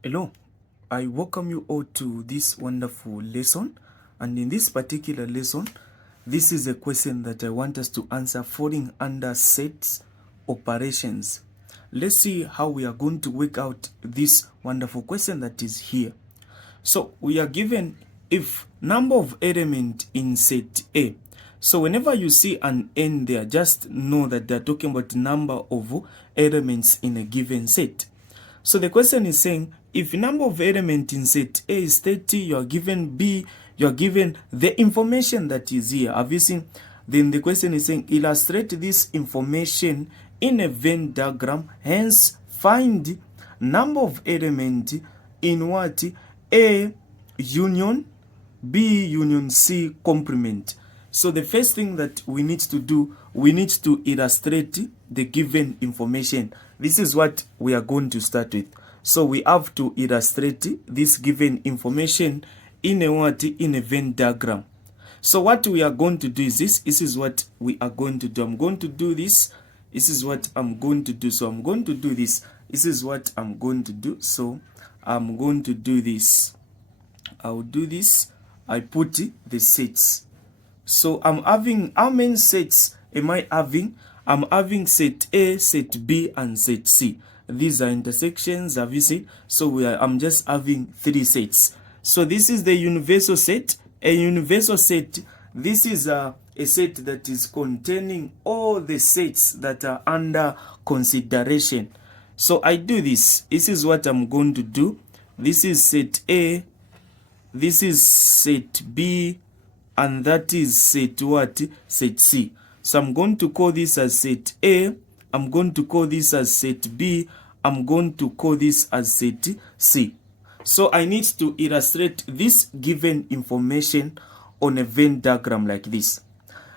Hello, I welcome you all to this wonderful lesson. And in this particular lesson, this is a question that I want us to answer falling under sets operations. Let's see how we are going to work out this wonderful question that is here. So we are given if number of element in set A. So whenever you see an n there, just know that they're talking about number of elements in a given set. So the question is saying, if number of elements in set A is 30, you are given B, you are given the information that is here. Have you seen? Then the question is saying, illustrate this information in a Venn diagram, hence find number of elements in what? A union B union C complement. So the first thing that we need to do, we need to illustrate the given information. This is what we are going to start with. So we have to illustrate this given information in a what? In a Venn diagram. So what we are going to do is this. This is what we are going to do. I'm going to do this. This is what I'm going to do. So I'm going to do this. This is what I'm going to do. So I'm going to do this. I'll do this. I put the sets. So I'm having, how many sets am I having? I'm having set A, set B, and set C. These are intersections, have you seen? So I'm just having 3 sets. So this is the universal set. A universal set, this is a set that is containing all the sets that are under consideration. So I do this. This is what I'm going to do. This is set A. This is set B. And that is set what? Set C. So I'm going to call this as set A. I'm going to call this as set B. I'm going to call this as set C. So I need to illustrate this given information on a Venn diagram like this.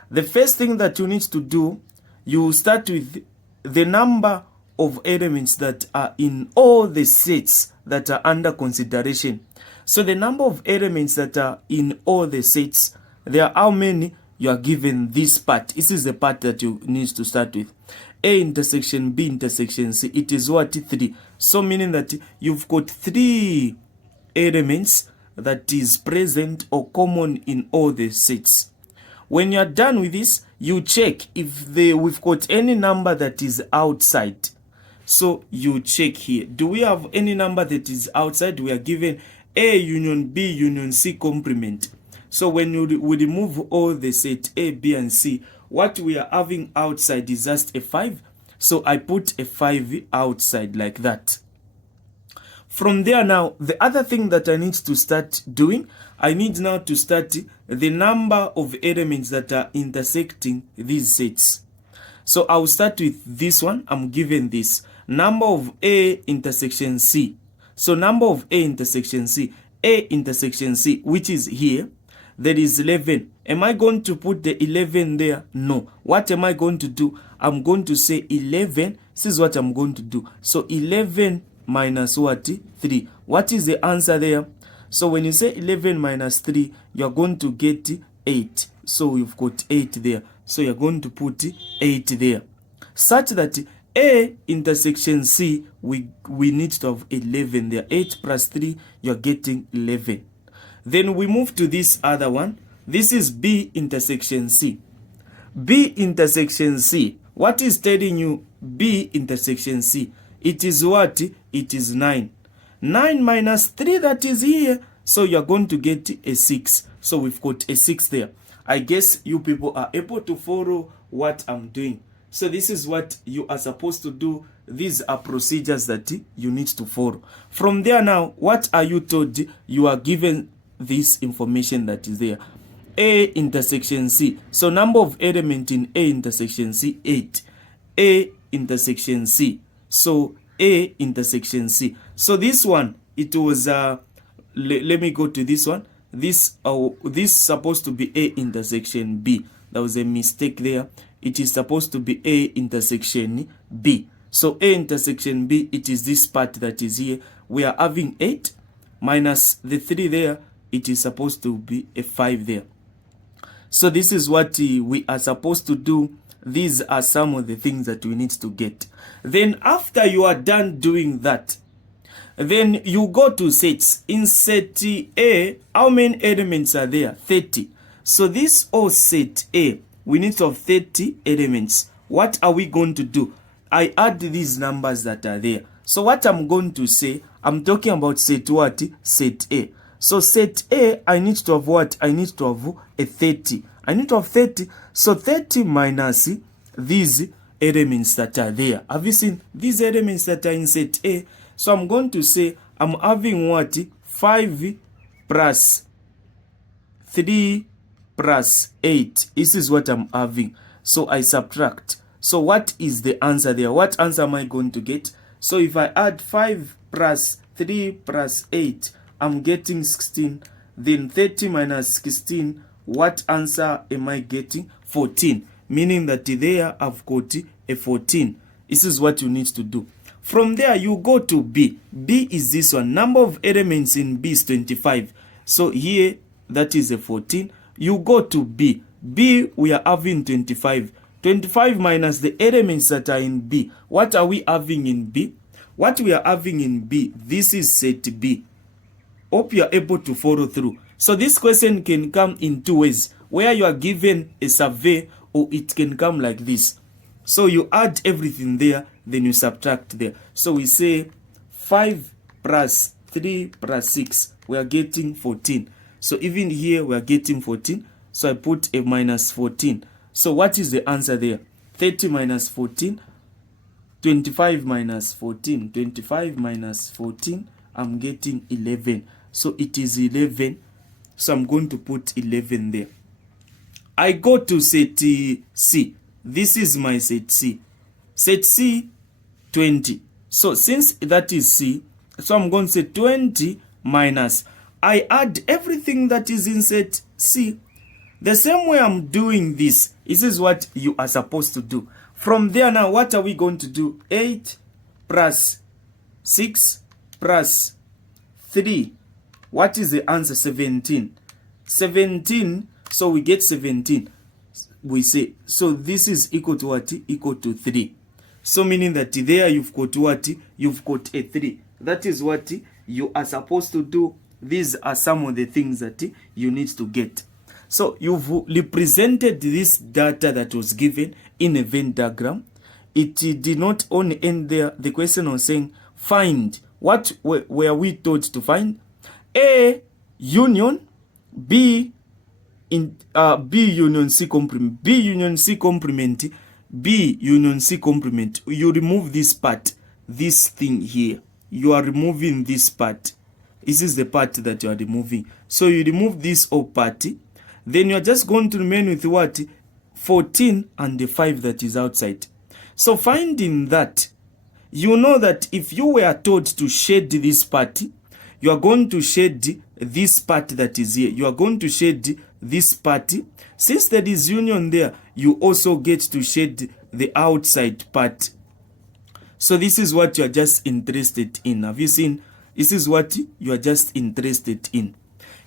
The first thing that you need to do, you start with the number of elements that are in all the sets that are under consideration. So the number of elements that are in all the sets, there are how many? You are given this part. This is the part that you need to start with. A intersection B intersection C. It is what? 3. So meaning that you've got 3 elements that is present or common in all the sets. When you are done with this, you check if we've got any number that is outside. So you check here. Do we have any number that is outside? We are given A union B union C complement. So when we remove all the set A, B, and C, what we are having outside is just a 5. So I put a 5 outside like that. From there now, the other thing that I need to start doing, I need now to start the number of elements that are intersecting these sets. So I'll start with this one. I'm given this. Number of A intersection C. So number of A intersection C. A intersection C, which is here. There is 11. Am I going to put the 11 there? No. What am I going to do? I'm going to say 11. This is what I'm going to do. So 11 minus what? 3. What is the answer there? So when you say 11 minus 3, you're going to get 8. So we've got 8 there. So you're going to put 8 there. Such that A intersection C, we need to have 11 there. 8 plus 3, you're getting 11. Then we move to this other one. This is B intersection C. B intersection C. What is telling you B intersection C? It is what? It is 9. 9 minus 3 that is here. So you're going to get a 6. So we've got a 6 there. I guess you people are able to follow what I'm doing. So this is what you are supposed to do. These are procedures that you need to follow. From there now, what are you told? You are given this information that is there. A intersection C. So number of elements in A intersection C, 8. A intersection C. So A intersection C. So this one, it was, let me go to this one. This is supposed to be A intersection B. There was a mistake there. It is supposed to be A intersection B. So A intersection B, it is this part that is here. We are having 8 minus the 3 there. It is supposed to be a 5 there. So this is what we are supposed to do. These are some of the things that we need to get. Then after you are done doing that, Then you go to sets. In set A, how many elements are there? 30. So this whole set A, we need to have 30 elements. What are we going to do? I add these numbers that are there. So what I'm going to say, I'm talking about set what? Set A. So set A, I need to have what? I need to have a 30. I need to have 30. So 30 minus these elements that are there. Have you seen these elements that are in set A? So I'm going to say I'm having what? 5 plus 3 plus 8. This is what I'm having. So I subtract. So what is the answer there? What answer am I going to get? So if I add 5 plus 3 plus 8, I'm getting 16. Then 30 minus 16, what answer am I getting? 14. Meaning that there I've got a 14. This is what you need to do. From there, you go to B. B is this one. Number of elements in B is 25. So here, that is a 14. You go to B. B, we are having 25. 25 minus the elements that are in B. What are we having in B? What we are having in B, this is set B. Hope you are able to follow through. So this question can come in two ways, where you are given a survey, or it can come like this. So you add everything there, then you subtract there. So we say 5 plus 3 plus 6, we are getting 14. So even here we are getting 14. So I put a minus 14. So what is the answer there? 30 minus 14, 25 minus 14. 25 minus 14, I'm getting 11. So it is 11. So I'm going to put 11 there. I go to set C. This is my set C. Set C, 20. So since that is C, so I'm going to say 20 minus. I add everything that is in set C. The same way I'm doing this is what you are supposed to do. From there now, what are we going to do? 8 plus 6 plus 3. What is the answer? 17. 17, so we get 17. We say, so this is equal to what? Equal to 3. So meaning that there you've got what? You've got a 3. That is what you are supposed to do. These are some of the things that you need to get. So you've represented this data that was given in a Venn diagram. It did not only end there. The question was saying, find. What were we told to find? A union, B in B union C complement, B union C complement, B union C complement. You remove this part, this thing here. You are removing this part. This is the part that you are removing. So you remove this whole part. Then you are just going to remain with what? 14 and the 5 that is outside. So finding that, you know that if you were told to shade this part, you are going to shade this part that is here. You are going to shade this part. Since there is union there, you also get to shade the outside part. So this is what you are just interested in. Have you seen? This is what you are just interested in.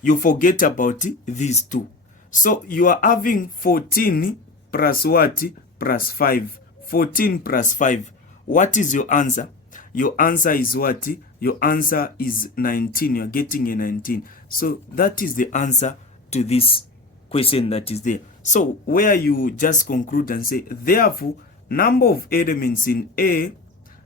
You forget about these two. So you are having 14 plus what? Plus 5. 14 plus 5. What is your answer? Your answer is what? Your answer is 19. You are getting a 19. So that is the answer to this question that is there. So where you just conclude and say, therefore, number of elements in A,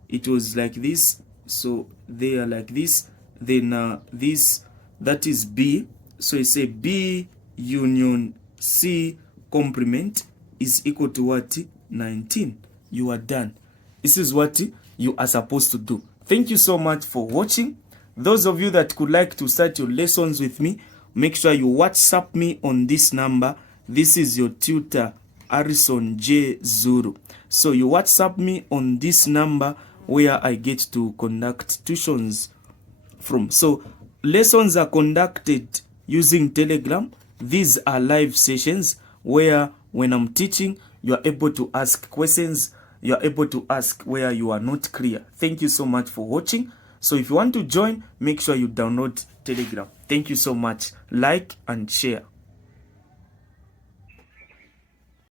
it was like this. So they are like this. Then this, that is B. So you say B union C complement is equal to what? 19. You are done. This is what you are supposed to do. Thank you so much for watching. Those of you that could like to start your lessons with me, make sure you WhatsApp me on this number. This is your tutor, Harrison J. Zulu. So you WhatsApp me on this number where I get to conduct tuitions from. So lessons are conducted using Telegram. These are live sessions where when I'm teaching, you are able to ask questions. You are able to ask where you are not clear. Thank you so much for watching. So if you want to join, make sure you download Telegram. Thank you so much. Like and share.